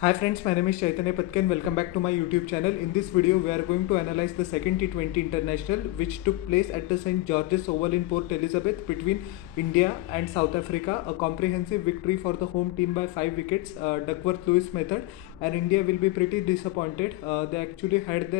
Hi friends, my name is Chaitanya Patkan. Welcome back to my YouTube channel. In this video, we are going to analyze the second T20 International which took place at the St. George's Oval in Port Elizabeth between India and South Africa. A comprehensive victory for the home team by 5 wickets, Duckworth-Lewis method, and India will be pretty disappointed. They actually had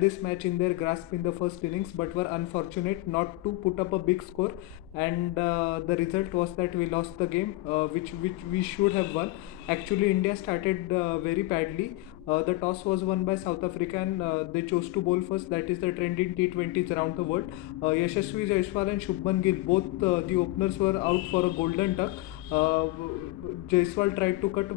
this match in their grasp in the first innings, but were unfortunate not to put up a big score. And the result was that we lost the game, which we should have won. Actually, India started very badly. The toss was won by South Africa and they chose to bowl first. That is the trend in T20s around the world. Yashasvi Jaiswal and Shubman Gill, both the openers were out for a golden duck. Uh, Jaiswal tried to cut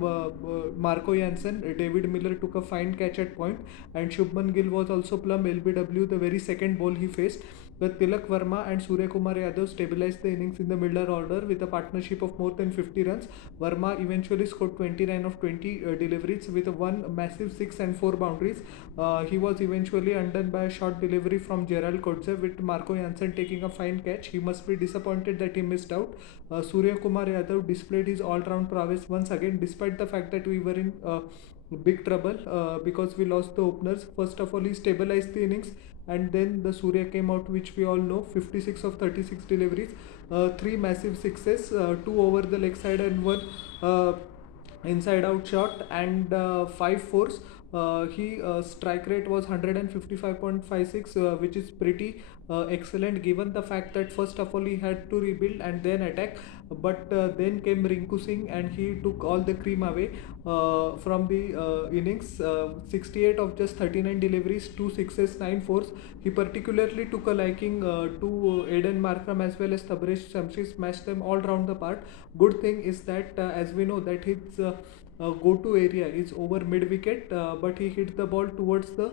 Marco Jansen. David Miller took a fine catch at point, and Shubman Gill was also plumb LBW the very second ball he faced. But Tilak Verma and Surya Kumar Yadav stabilized the innings in the middle order with a partnership of more than 50 runs. Verma eventually scored 29 of 20 deliveries with one massive 6 and 4 boundaries. He was eventually undone by a short delivery from Gerald Kotze with Marco Jansen taking a fine catch. He must be disappointed that he missed out. Surya Kumar Yadav displayed his all-round prowess once again, despite the fact that we were in big trouble because we lost the openers. First of all, he stabilized the innings, and then the Surya came out, which we all know, 56 of 36 deliveries, three massive sixes, two over the leg side and one uh, inside out shot, and five fours. He strike rate was 155.56, which is pretty excellent given the fact that first of all he had to rebuild and then attack. But then came Rinku Singh and he took all the cream away from the innings. 68 of just 39 deliveries, 2 sixes, 9 fours. He particularly took a liking to Aiden Markram as well as Tabrish Shamshi, smashed them all round the park. Good thing is that as we know that his go-to area is over mid-wicket, but he hit the ball towards the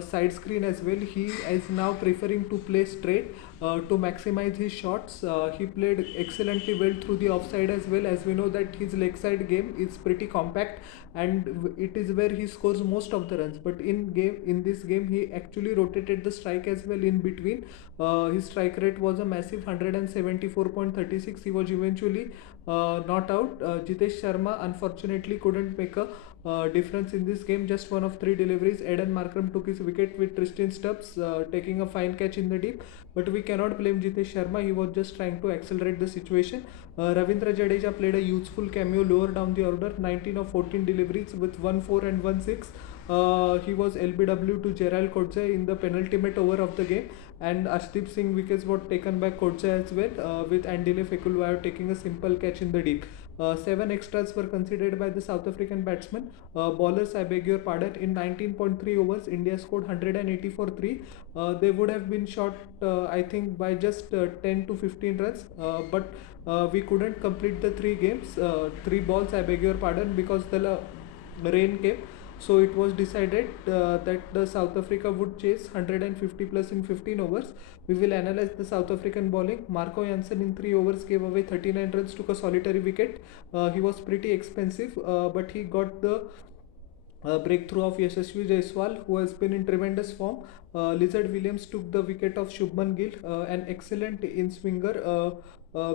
side screen as well. He is now preferring to play straight to maximize his shots. He played excellently well through the offside as well. As we know that his leg side game is pretty compact, and it is where he scores most of the runs. But in this game he actually rotated the strike as well in between. His strike rate was a massive 174.36. He was eventually not out. Jitesh Sharma unfortunately couldn't make a difference in this game. Just one of three deliveries. Aiden Markram took his wicket with Tristan Stubbs taking a fine catch in the deep. But we cannot blame Jitesh Sharma. He was just trying to accelerate the situation. Ravindra Jadeja played a useful cameo lower down the order. 19 of 14 deliveries with 1 4 and 1 6. He was LBW to Gerald Kotze in the penultimate over of the game, and Ashdeep Singh wickets were taken by Kotze as well, with Andile Fekulwaya taking a simple catch in the deep. Seven extras were considered by the South African batsmen. Bowlers, I beg your pardon, in 19.3 overs, India scored 180 for 3. They would have been shot, I think, by just 10 to 15 runs, but we couldn't complete the three balls, I beg your pardon, because the rain came. So it was decided that the South Africa would chase 150 plus in 15 overs. We will analyze the South African bowling. Marco Jansen in 3 overs gave away 39 runs, took a solitary wicket. He was pretty expensive, but he got the breakthrough of Yashasvi Jaiswal, who has been in tremendous form. Lizard Williams took the wicket of Shubman Gill, an excellent in-swinger,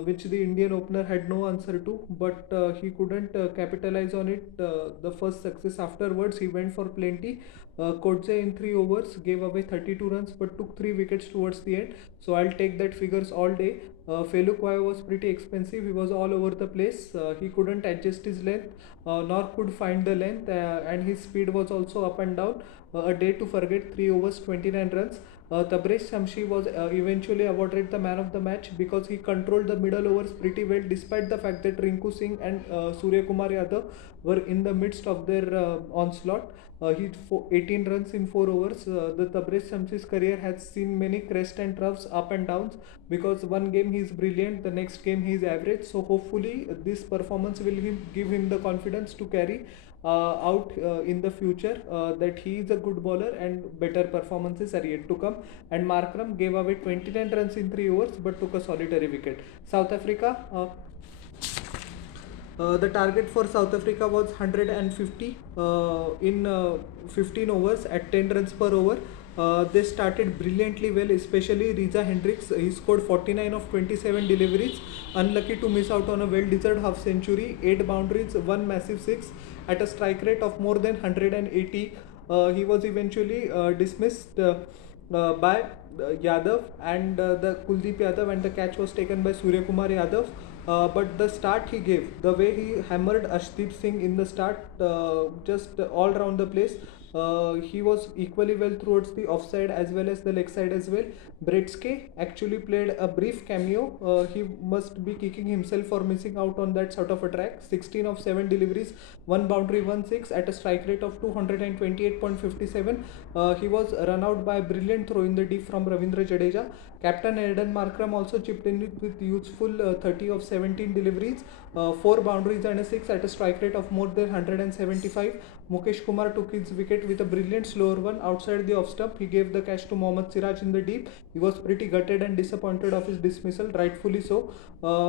which the Indian opener had no answer to, but he couldn't capitalize on it. The first success afterwards, he went for plenty. Kotze in 3 overs gave away 32 runs but took 3 wickets towards the end. So I'll take that figures all day. Felukwaya was pretty expensive. He was all over the place. He couldn't adjust his length, nor could find the length, and his speed was also up and down. A day to forget. 3 overs, 29 runs. Tabrish Shamshi was eventually awarded the man of the match because he controlled the middle overs pretty well, despite the fact that Rinku Singh and Surya Kumar Yadav were in the midst of their onslaught. He 18 runs in 4 overs. The Tabriz Shamsi's career has seen many crests and troughs, up and downs, because one game he is brilliant, the next game he is average. So hopefully this performance will give him the confidence to carry out in the future, that he is a good bowler and better performances are yet to come. And Markram gave away 29 runs in 3 overs but took a solitary wicket. South Africa. The target for South Africa was 150 in 15 overs at 10 runs per over. They started brilliantly well, especially Riza Hendricks. He scored 49 of 27 deliveries, unlucky to miss out on a well-deserved half century, 8 boundaries, 1 massive 6 at a strike rate of more than 180. He was eventually dismissed by Yadav and the Kuldeep Yadav, and the catch was taken by Surya Kumar Yadav. But the start he gave, the way he hammered Ashdeep Singh in the start, just all around the place. He was equally well towards the offside as well as the leg side as well. Bretske actually played a brief cameo. He must be kicking himself for missing out on that sort of a track. 16 of 7 deliveries, 1 boundary, 1 6 at a strike rate of 228.57. He was run out by a brilliant throw in the deep from Ravindra Jadeja. Captain Aiden Markram also chipped in with useful 30 of 17 deliveries, 4 boundaries and a 6 at a strike rate of more than 175. Mukesh Kumar took his wicket with a brilliant slower one outside the off stump. He gave the catch to Mohammad Siraj in the deep. He was pretty gutted and disappointed of his dismissal, rightfully so,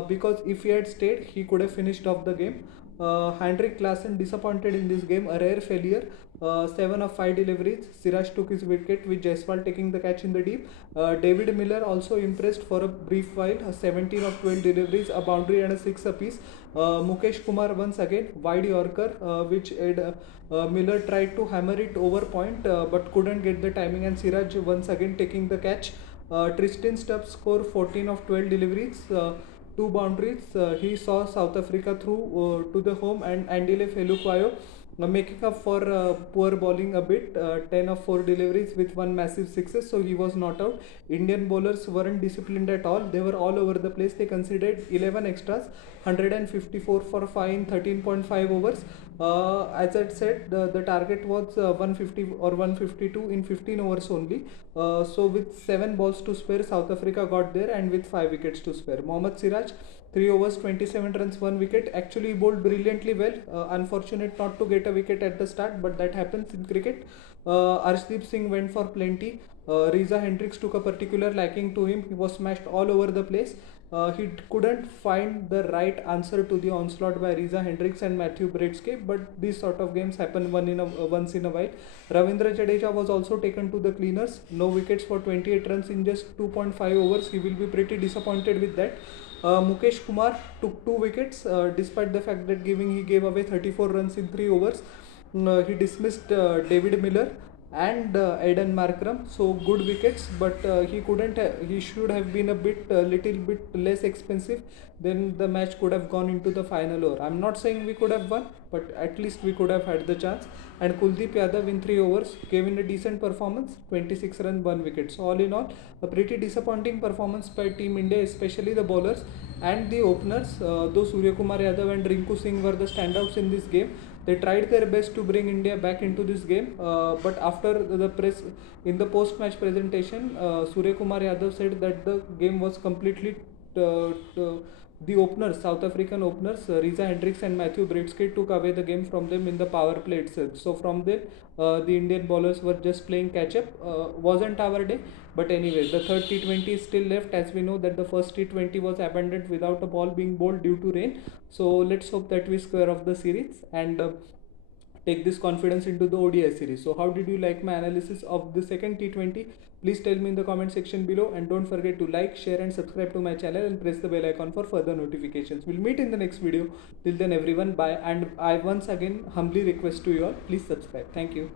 because if he had stayed, he could have finished off the game. Hendrik Klaasen disappointed in this game, a rare failure. 7 of 5 deliveries. Siraj took his wicket with Jaiswal taking the catch in the deep. David Miller also impressed for a brief while. 17 of 12 deliveries, a boundary and a 6 apiece. Mukesh Kumar once again wide Yorker, which Miller tried to hammer it over point, but couldn't get the timing, and Siraj once again taking the catch. Tristan Stubbs scored 14 of 12 deliveries, 2 boundaries. He saw South Africa through to the home, and Andile Felukwayo making up for poor bowling a bit. 10 of 4 deliveries with 1 massive sixes, so he was not out. Indian bowlers weren't disciplined at all. They were all over the place. They considered 11 extras, 154 for 5 in 13.5 overs. As I said, the target was 150 or 152 in 15 overs only. So with 7 balls to spare, South Africa got there, and with 5 wickets to spare. Mohammad Siraj, 3 overs, 27 runs, 1 wicket. Actually bowled brilliantly well. Unfortunate not to get a wicket at the start, but that happens in cricket. Arshdeep Singh went for plenty. Riza Hendricks took a particular liking to him. He was smashed all over the place. He couldn't find the right answer to the onslaught by Riza Hendricks and Matthew Bretske, but these sort of games happen once in a while. Ravindra Jadeja was also taken to the cleaners. No wickets for 28 runs in just 2.5 overs. He will be pretty disappointed with that. Mukesh Kumar took 2 wickets, despite the fact that he gave away 34 runs in 3 overs. He dismissed David Miller and Aiden Markram, so good wickets, but he couldn't. He should have been a little bit less expensive. Then the match could have gone into the final over. I'm not saying we could have won, but at least we could have had the chance. And Kuldeep Yadav in 3 overs gave in a decent performance, 26 runs, 1 wicket. So all in all, a pretty disappointing performance by Team India, especially the bowlers and the openers. Though Surya Kumar Yadav and Rinku Singh were the standouts in this game, they tried their best to bring India back into this game, but after the press in the post-match presentation, Surya Kumar Yadav said that the game was completely the openers, South African openers, Riza Hendricks and Matthew Bretske took away the game from them in the power play itself. So from there, the Indian bowlers were just playing catch up. Wasn't our day, but anyway, the third T20 is still left, as we know that the first T20 was abandoned without a ball being bowled due to rain. So let's hope that we square off the series and take this confidence into the ODI series. So how did you like my analysis of the second T20? Please tell me in the comment section below, and don't forget to like, share and subscribe to my channel and press the bell icon for further notifications. We'll meet in the next video. Till then everyone, bye, and I once again humbly request to you all, please subscribe. Thank you.